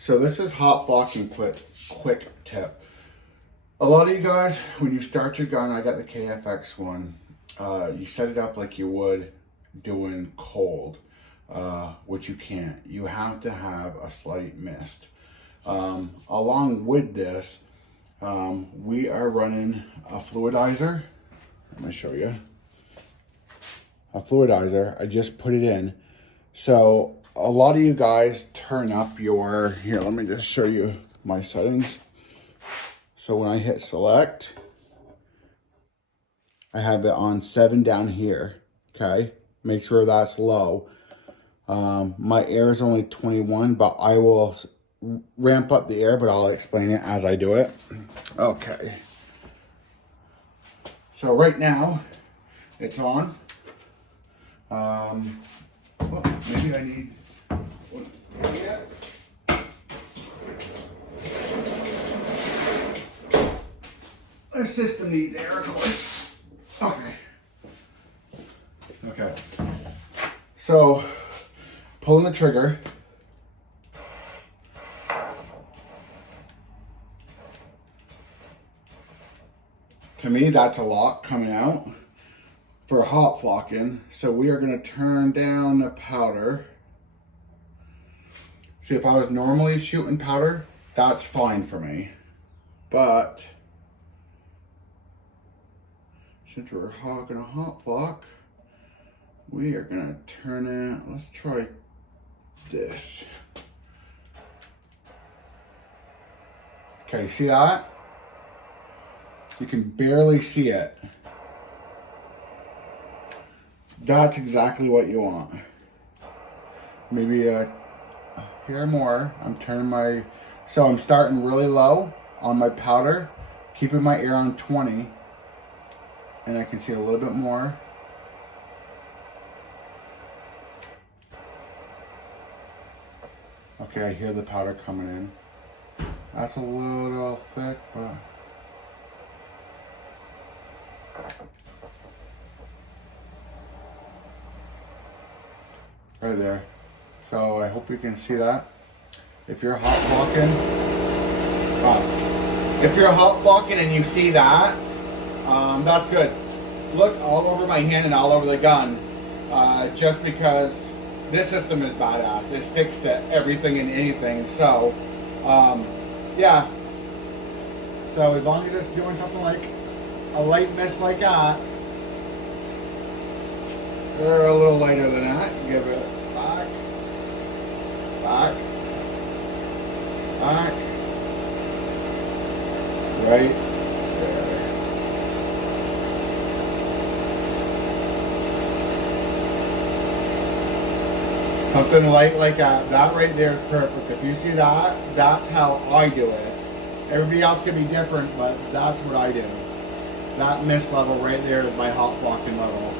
So this is hot flocking quick tip. A lot of you guys, when you start your gun, I got the KFX one, you set it up like you would doing cold, which you can't. You have to have a slight mist. Along with this, we are running a fluidizer. Let me show you. A fluidizer, I just put it in. So a lot of you guys turn up your, here, let me just show you my settings. So when I hit select, I have it on 7 down here, okay? Make sure that's low. My air is only 21, but I will ramp up the air, but I'll explain it as I do it. Okay. So right now, it's on. Well, maybe I need... The system needs air, of course. Okay. So, pulling the trigger. To me, that's a lock coming out for hot flocking. So we are going to turn down the powder. See, if I was normally shooting powder, that's fine for me. But since we're hawking a hot flock, we are going to turn it. Let's try this. Okay, see that? You can barely see it. That's exactly what you want. Maybe a hair more. I'm turning my, so I'm starting really low on my powder, keeping my air on 20, and I can see a little bit more. Okay, I hear the powder coming in. That's a little thick, but right there. So I hope you can see that. If you're hot flocking, and you see that, that's good. Look all over my hand and all over the gun, just because this system is badass. It sticks to everything and anything. So, yeah. So as long as it's doing something like a light mist like that, or a little lighter than that, give it back, right there. Something light like that right there is perfect. If you see that, that's how I do it. Everybody else could be different, but that's what I do. That mist level right there is my hot flocking level.